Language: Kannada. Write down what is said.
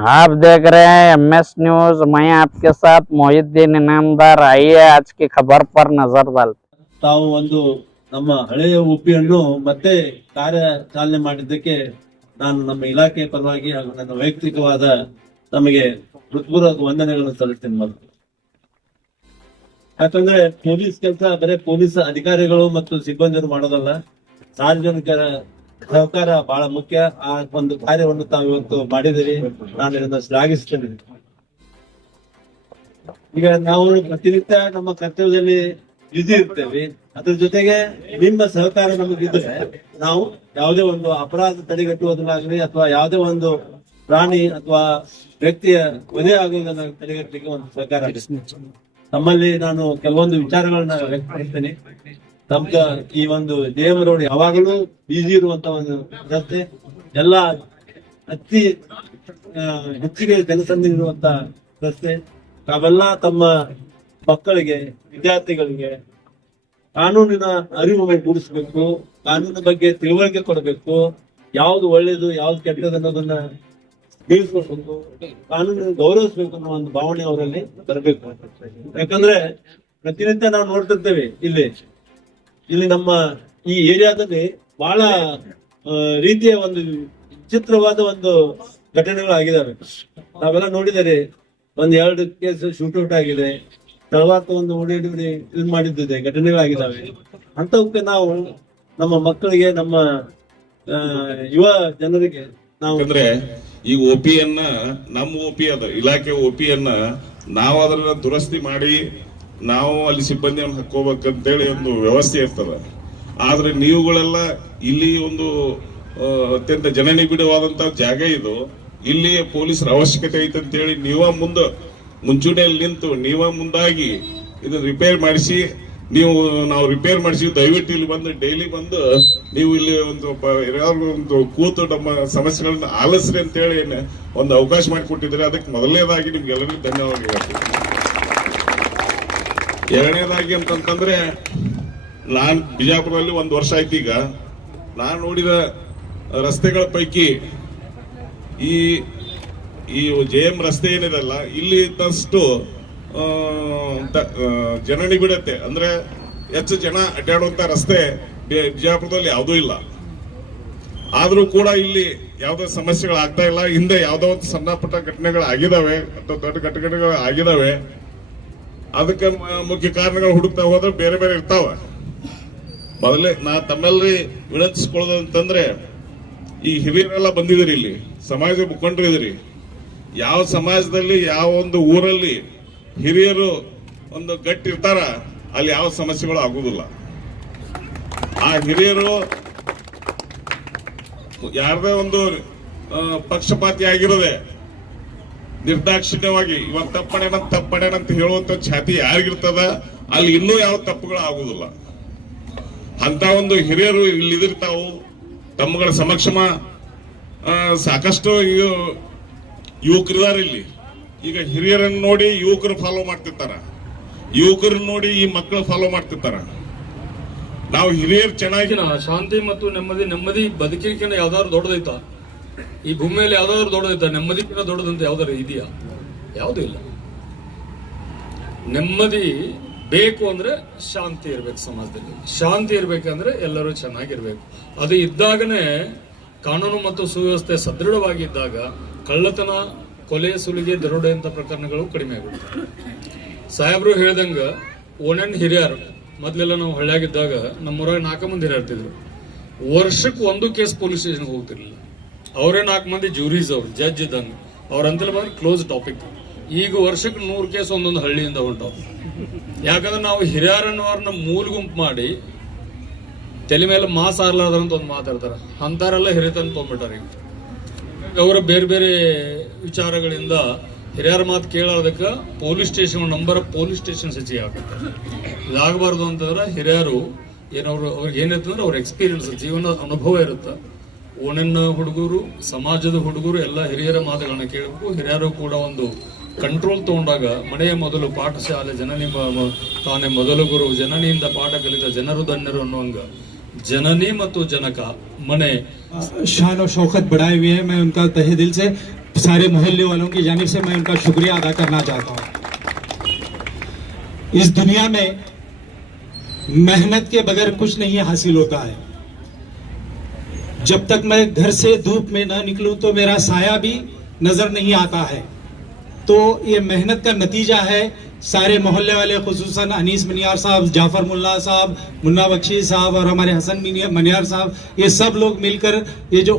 आप देख रहे हैं MS न्यूज। मैं आपके साथ मोहिद्दीन इनामदार। आइए आज की खबर पर नजर डालते। ತಾವು ಒಂದು ನಮ್ಮ ಹಳೆಯ ಉಪಿಯನ್ನು ಮತ್ತೆ ಕಾರ್ಯಚಾಲನೆ ಮಾಡಿದ್ದಕ್ಕೆ ನಾನು ನಮ್ಮ ಇಲಾಖೆ ಪರವಾಗಿ ಹಾಗೂ ನನ್ನ ವೈಯಕ್ತಿಕವಾದ ನಮಗೆ ಹೃತ್ಪೂರ್ವಕ ವಂದನೆಗಳನ್ನು ಸಲ್ಲಿಸ್ತೇನೆ. ಮೊದಲು ಯಾಕಂದ್ರೆ ಪೊಲೀಸ್ ಕೆಲಸ ಬರೀ ಪೊಲೀಸ್ ಅಧಿಕಾರಿಗಳು ಮತ್ತು ಸಿಬ್ಬಂದಿರು ಮಾಡೋದಲ್ಲ, ಸಾರ್ವಜನಿಕರ ಸಹಕಾರ ಬಹಳ ಮುಖ್ಯ. ಆ ಒಂದು ಕಾರ್ಯವನ್ನು ತಾವು ಇವತ್ತು ಮಾಡಿದಿರಿ, ನಾನು ಇದನ್ನು ಶ್ಲಾಘಿಸ್ತೇನೆ. ಈಗ ನಾವು ಪ್ರತಿನಿತ್ಯ ನಮ್ಮ ಕರ್ತವ್ಯದಲ್ಲಿ ಬ್ಯುಸಿ ಇರ್ತೇವೆ. ಅದ್ರ ಜೊತೆಗೆ ನಿಮ್ಮ ಸಹಕಾರ ನಮಗಿದ್ರೆ ನಾವು ಯಾವುದೇ ಒಂದು ಅಪರಾಧ ತಡೆಗಟ್ಟುವುದನ್ನಾಗಲಿ ಅಥವಾ ಯಾವುದೇ ಒಂದು ಪ್ರಾಣಿ ಅಥವಾ ವ್ಯಕ್ತಿಯ ವಧೆ ಆಗುವುದನ್ನು ತಡೆಗಟ್ಟಲಿಕ್ಕೆ ಒಂದು ಸಹಕಾರ. ನಮ್ಮಲ್ಲಿ ನಾನು ಕೆಲವೊಂದು ವಿಚಾರಗಳನ್ನ ವ್ಯಕ್ತಪಡಿಸ್ತೇನೆ. ನಮ್ಗ ಈ ಒಂದು JM ರೋಡ್ ಯಾವಾಗಲೂ ಬಿಜಿ ಇರುವಂತ ಒಂದು ರಸ್ತೆ, ಎಲ್ಲ ಹೆಚ್ಚಿಗೆ ಜನಸಂದಣಿ ಇರುವಂತ ರಸ್ತೆ. ತಾವೆಲ್ಲ ತಮ್ಮ ಮಕ್ಕಳಿಗೆ, ವಿದ್ಯಾರ್ಥಿಗಳಿಗೆ ಕಾನೂನಿನ ಅರಿವು ಮೂಡಿಸಬೇಕು, ಕಾನೂನಿನ ಬಗ್ಗೆ ತಿಳುವಳಿಕೆ ಕೊಡಬೇಕು, ಯಾವ್ದು ಒಳ್ಳೇದು ಯಾವ್ದು ಕೆಟ್ಟದ್ದು ಅನ್ನೋದನ್ನ ತಿಳಿಸ್ಕೊಡ್ಬೇಕು, ಕಾನೂನನ್ನು ಗೌರವಿಸಬೇಕು ಅನ್ನೋ ಒಂದು ಭಾವನೆ ಅವರಲ್ಲಿ ಬರಬೇಕು. ಯಾಕಂದ್ರೆ ಪ್ರತಿನಿತ್ಯ ನಾವು ನೋಡ್ತಿರ್ತೇವೆ, ಇಲ್ಲಿ ನಮ್ಮ ಈ ಏರಿಯಾದಲ್ಲಿ ಬಹಳ ರೀತಿಯ ಒಂದು ವಿಚಿತ್ರವಾದ ಒಂದು ಘಟನೆಗಳಾಗಿದ್ದಾವೆ. ನಾವೆಲ್ಲ ನೋಡಿದರೆ ಒಂದ್ 2 ಕೇಸ್ ಶೂಟೌಟ್ ಆಗಿದೆ, ತಳವಾತ ಒಂದು ಓಡಿ ಇದು ಮಾಡಿದ್ದಿದೆ, ಘಟನೆಗಳಾಗಿದ್ದಾವೆ. ಅಂತವಕ್ಕೆ ನಾವು ನಮ್ಮ ಮಕ್ಕಳಿಗೆ, ನಮ್ಮ ಯುವ ಜನರಿಗೆ ನಾವು ಅಂದ್ರೆ ಈ OPಯನ್ನ ನಮ್ಮ OP ಅದ ಇಲಾಖೆ OPಯನ್ನ ನಾವು ಅದನ್ನ ದುರಸ್ತಿ ಮಾಡಿ ನಾವು ಅಲ್ಲಿ ಸಿಬ್ಬಂದಿಯನ್ನು ಹಾಕೋಬೇಕಂತೇಳಿ ಒಂದು ವ್ಯವಸ್ಥೆ ಇರ್ತದ. ಆದ್ರೆ ನೀವುಗಳೆಲ್ಲ ಇಲ್ಲಿ ಒಂದು ಅತ್ಯಂತ ಜನನಿಬಿಡವಾದಂತ ಜಾಗ ಇದು, ಇಲ್ಲಿ ಪೊಲೀಸರ ಅವಶ್ಯಕತೆ ಐತೆ ಅಂತೇಳಿ ಮುಂಚೂಣಿಯಲ್ಲಿ ನಿಂತು ನೀವ ಮುಂದಾಗಿ ಇದನ್ನ ರಿಪೇರ್ ಮಾಡಿಸಿ, ನಾವು ರಿಪೇರ್ ಮಾಡಿಸಿ ದಯವಿಟ್ಟು ಇಲ್ಲಿ ಬಂದು ಡೈಲಿ ಬಂದು ನೀವು ಇಲ್ಲಿ ಒಂದು ಕೂತು ನಮ್ಮ ಸಮಸ್ಯೆಗಳನ್ನ ಆಲಿಸ್ರಿ ಅಂತೇಳಿ ಒಂದು ಅವಕಾಶ ಮಾಡಿಕೊಟ್ಟಿದ್ರೆ ಅದಕ್ಕೆ ಮೊದಲನೇದಾಗಿ ನಿಮ್ಗೆಲ್ಲರಿಗೂ ಧನ್ಯವಾದಗಳು. ಎರಡನೇದಾಗಿ ಅಂತಂದ್ರೆ ನಾನ್ ಬಿಜಾಪುರದಲ್ಲಿ 1 ವರ್ಷ ಆಯ್ತು. ಈಗ ನಾನು ನೋಡಿದ ರಸ್ತೆಗಳ ಪೈಕಿ ಈ JM ರಸ್ತೆ ಏನಿದೆಲ್ಲ, ಇಲ್ಲಿ ಇದ್ದಷ್ಟು ಜನನಿಬಿಡತೆ ಅಂದ್ರೆ ಹೆಚ್ಚು ಜನ ಅಡ್ಡಾಡುವಂತ ರಸ್ತೆ ಬಿಜಾಪುರದಲ್ಲಿ ಯಾವುದೂ ಇಲ್ಲ. ಆದ್ರೂ ಕೂಡ ಇಲ್ಲಿ ಯಾವುದೇ ಸಮಸ್ಯೆಗಳು ಆಗ್ತಾ ಇಲ್ಲ. ಹಿಂದೆ ಯಾವ್ದೋ ಒಂದು ಸಣ್ಣ ಪುಟ್ಟ ಘಟನೆಗಳು ಆಗಿದಾವೆ ಅಥವಾ ದೊಡ್ಡ ಘಟನೆಗಳು ಆಗಿದಾವೆ. ಅದಕ್ಕೆ ಮುಖ್ಯ ಕಾರಣಗಳು ಹುಡುಕ್ತಾ ಹೋದ್ರೆ ಬೇರೆ ಬೇರೆ ಇರ್ತಾವ. ಮೊದಲೇ ನಾ ತಮ್ಮಲ್ಲಿ ವಿನಂತಿಸ್ಕೊಳ್ಳೋದು ಅಂತಂದ್ರೆ, ಈ ಹಿರಿಯರೆಲ್ಲ ಬಂದಿದ್ದೀರಿ, ಇಲ್ಲಿ ಸಮಾಜದ ಮುಖಂಡರು ಇದ್ರಿ. ಯಾವ ಸಮಾಜದಲ್ಲಿ ಯಾವ ಒಂದು ಊರಲ್ಲಿ ಹಿರಿಯರು ಒಂದು ಗಟ್ಟಿರ್ತಾರ ಅಲ್ಲಿ ಯಾವ ಸಮಸ್ಯೆಗಳು ಆಗುವುದಿಲ್ಲ. ಆ ಹಿರಿಯರು ಯಾರದೇ ಒಂದು ಪಕ್ಷಪಾತಿ ಆಗಿರೋದೆ ನಿರ್ದಾಕ್ಷಿಣ್ಯವಾಗಿ ಇವತ್ತು ತಪ್ಪಣೆನ ಅಂತ ಹೇಳುವಂತ ಛಾತಿ ಯಾರಿಗಿರ್ತದ ಅಲ್ಲಿ ಇನ್ನೂ ಯಾವ ತಪ್ಪುಗಳು ಆಗುದಿಲ್ಲ. ಅಂತ ಒಂದು ಹಿರಿಯರು ಇಲ್ಲಿದಿರ್ತಾವು. ತಮ್ಮಗಳ ಸಮಕ್ಷಮ ಸಾಕಷ್ಟು ಯುವಕರಿದಾರ ಇಲ್ಲಿ. ಈಗ ಹಿರಿಯರನ್ನು ನೋಡಿ ಯುವಕರು ಫಾಲೋ ಮಾಡ್ತಿರ್ತಾರ, ಯುವಕರನ್ನ ನೋಡಿ ಈ ಮಕ್ಕಳು ಫಾಲೋ ಮಾಡ್ತಿರ್ತಾರ. ನಾವು ಹಿರಿಯರು ಚೆನ್ನಾಗಿ ಶಾಂತಿ ಮತ್ತು ನೆಮ್ಮದಿ ಬದುಕಿನ ಯಾವ್ದಾದ್ರು ದೊಡ್ಡದೈತ ಈ ಭೂಮಿಯಲ್ಲಿ? ಯಾವ್ದಾದ್ರು ದೊಡ್ಡದೈತ? ನೆಮ್ಮದಿಗಿಂತ ದೊಡ್ಡದಂತ ಯಾವ್ದಾರು ಇದೆಯಾ? ಯಾವುದೂ ಇಲ್ಲ. ನೆಮ್ಮದಿ ಬೇಕು ಅಂದ್ರೆ ಶಾಂತಿ ಇರ್ಬೇಕು ಸಮಾಜದಲ್ಲಿ. ಶಾಂತಿ ಇರ್ಬೇಕಂದ್ರೆ ಎಲ್ಲರೂ ಚೆನ್ನಾಗಿರ್ಬೇಕು. ಅದು ಇದ್ದಾಗನೇ ಕಾನೂನು ಮತ್ತು ಸುವ್ಯವಸ್ಥೆ ಸದೃಢವಾಗಿದ್ದಾಗ ಕಳ್ಳತನ, ಕೊಲೆ, ಸುಲಿಗೆ, ದರೋಡೆ ಅಂತ ಪ್ರಕರಣಗಳು ಕಡಿಮೆ ಆಗುತ್ತೆ. ಸಾಹೇಬ್ರು ಹೇಳ್ದಂಗ ಓಣೆನ್ ಹಿರಿಯರು ಮೊದ್ಲೆಲ್ಲ ನಾವು ಹಳ್ಳಿಯಾಗಿದ್ದಾಗ ನಮ್ಮೂರಾಗ 4 ಮಂದಿ ಹಿರಿಯರು ಇರ್ತಿದ್ರು. ವರ್ಷಕ್ಕೆ 1 ಕೇಸ್ ಪೊಲೀಸ್ ಸ್ಟೇಷನ್ಗೆ ಹೋಗ್ತಿರ್ಲಿಲ್ಲ. ಅವರೇ 4 ಮಂದಿ ಜೂರೀಸ್, ಅವ್ರು ಜಡ್ಜ್ ಇದ್ದಂಗೆ. ಅವ್ರಂತೆಲ್ಲ ಬಂದ್ರೆ ಕ್ಲೋಸ್ ಟಾಪಿಕ್. ಈಗ ವರ್ಷಕ್ಕೆ 100 ಕೇಸ್ ಒಂದೊಂದು ಹಳ್ಳಿಯಿಂದ ಹೊಂಟಾವ. ಯಾಕಂದ್ರೆ ನಾವು ಹಿರಿಯರನ್ನವ್ರನ್ನ ಮೂಲ ಗುಂಪು ಮಾಡಿ ತಲೆ ಮೇಲೆ ಮಾಸ್ ಆರ್ಲಾರ್ದಂತ ಒಂದು ಮಾತಾಡ್ತಾರ. ಅಂತಾರೆಲ್ಲ ಹಿರಿತನ ತೊಗೊಂಡ್ಬಿಟ್ಟಾರ. ಈಗ ಅವರ ಬೇರೆ ಬೇರೆ ವಿಚಾರಗಳಿಂದ ಹಿರಿಯರ ಮಾತು ಕೇಳೋದಕ್ಕೆ ಪೊಲೀಸ್ ಸ್ಟೇಷನ್ ಪೊಲೀಸ್ ಸ್ಟೇಷನ್ ಹೆಚ್ಚಿಗೆ ಆಗುತ್ತೆ. ಇದಾಗಬಾರ್ದು ಅಂತಂದ್ರೆ ಹಿರಿಯರು ಅವ್ರಿಗೆ ಏನಿರ್ತಂದ್ರೆ ಅವ್ರ ಎಕ್ಸ್ಪೀರಿಯನ್ಸ್, ಜೀವನದ ಅನುಭವ ಇರುತ್ತೆ. ಓಣೆನ್ನ ಹುಡುಗರು, ಸಮಾಜದ ಹುಡುಗರು ಎಲ್ಲ ಹಿರಿಯರ ಮಾತುಗಳನ್ನ ಕೇಳಬೇಕು. ಹಿರಿಯರು ಕೂಡ ಒಂದು ಕಂಟ್ರೋಲ್ ತಗೊಂಡಾಗ ಮನೆಯ ಮೊದಲು ಪಾಠಶಾಲೆ, ಜನನಿ ತಾನೇ ಮೊದಲು ಗುರು, ಜನನಿಯಿಂದ ಪಾಠ ಕಲಿತ ಜನರು ಧನ್ಯರು ಅನ್ನುವಂಗ जननी ಮತ್ತು ಜನಕ ಮನೆ शान और शौकत बढ़ाए हुए हैं। मैं उनका तहे दिल से सारे मोहल्ले वालों की जानिब से मैं उनका शुक्रिया अदा करना चाहता हूँ। इस दुनिया में मेहनत के बगैर कुछ नहीं हासिल होता है। जब तक मैं घर से धूप में ना निकलूं तो मेरा साया भी नजर नहीं आता है। तो ये मेहनत का नतीजा है। सारे मोहल्ले वाले, खुसूसन अनीस मनियार साहब, जाफर मुल्ला साहब, मुन्ना बख्शी साहब और हमारे हसन मनियार साहब, ये सब लोग मिलकर ये जो